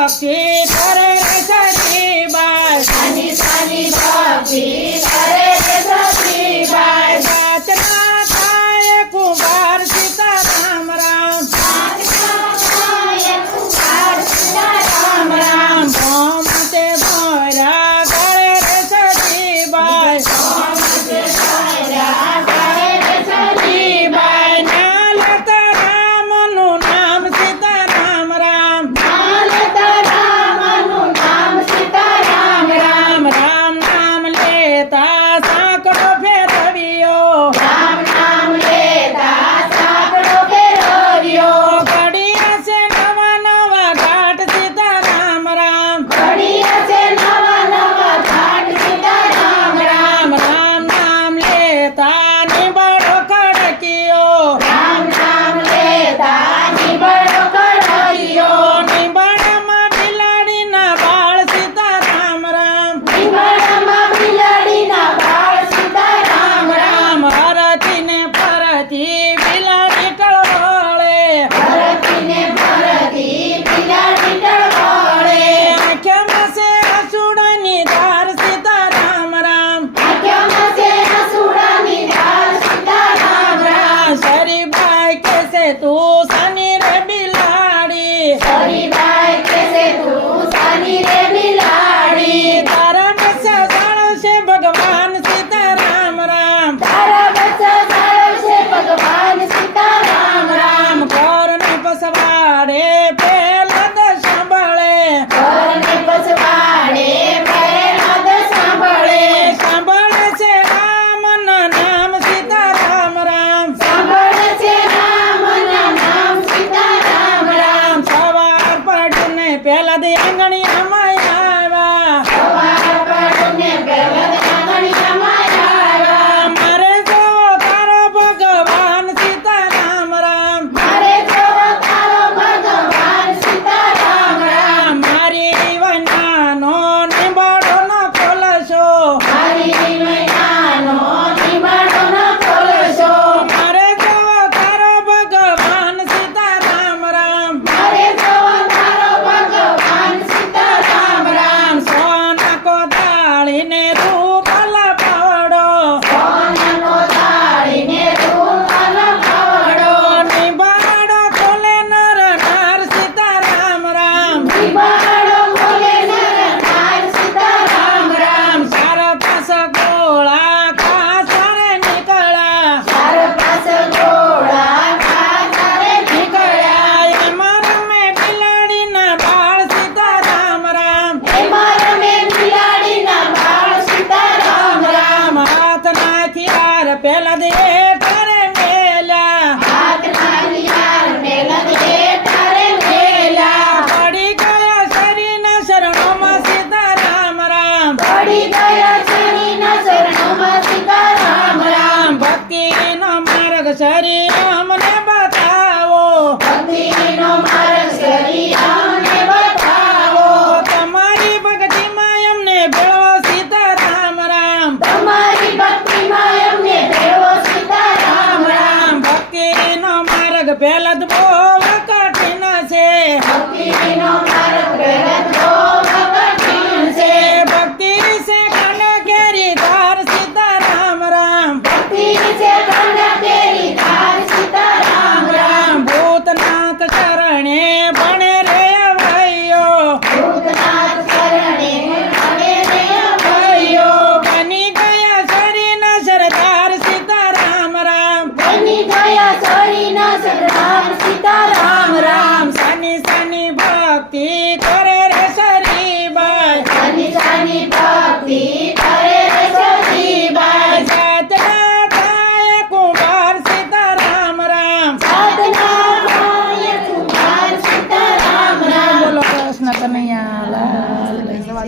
ભક્તિ કરે રે સતીબાઈ સાની સાની ભક્તિ કરે રે સતીબાઈ પ્રાર્થના થાય કુંભાર સીતારામ રામ રામ રામ ભોમતે ભોરા કરે રે સતીબાઈ સતીબાઈ નાલતા રામનું નામ સીતારામ રામ રામ રામ નામ લેતા સાંકળો ફેરવ્યો ઘડી હશે નવા નવા ઘાટ સીતારામ રામ રામ રામ નામ લેતા નિબળો કડકીયો નિબળમાં બિલાડીના બાળ સીતારામ રામ રામ હરતીને ફરતી બિલાડી ટળવળે આંખમાં છે હસુડાની ધાર સીતારામ રામ રામ સરીબાઈ કેસે તું સની રે બિલાડી તારા બચ્ચા જાણશે ભગવાન સીતારામ રામ રામ ઘર ને પસવાડે પેલા દ સાંભળે સાંભળે છે રામના નામ સીતારામ રામ રામ સવાર પડ્યું ને પેલા દે આંગણી આવ્યા મારે જોવો તારો ભગવાન સીતારામ રામ રામ મારી વનાનો નિબળો ન ખોલશો મારે જોવો તારો ભગવાન સીતારામ રામ રામ સોના કોદાળીને રૂપલ પાવડો નિબાડો ખોલે નર નાર સીતારામ રામ રામ સારા પાસ ગોળા કાસરે નીકળ્યા એમાં રમે બિલાડીના બાળ સીતારામ રામ રામ હાથ નાખી યાર પેલા દે કરે મેલ્યા પડી ગયા શરીરના શરણોમાં સીતારામ રામ રામ ભક્તિનો માર્ગ શરી અમને બતાવો તમારી ભક્તિમાં અમને ભેળવો સીતારામ રામ રામ ભક્તિનો માર્ગ પહેલા જ બહુ કઠિન છે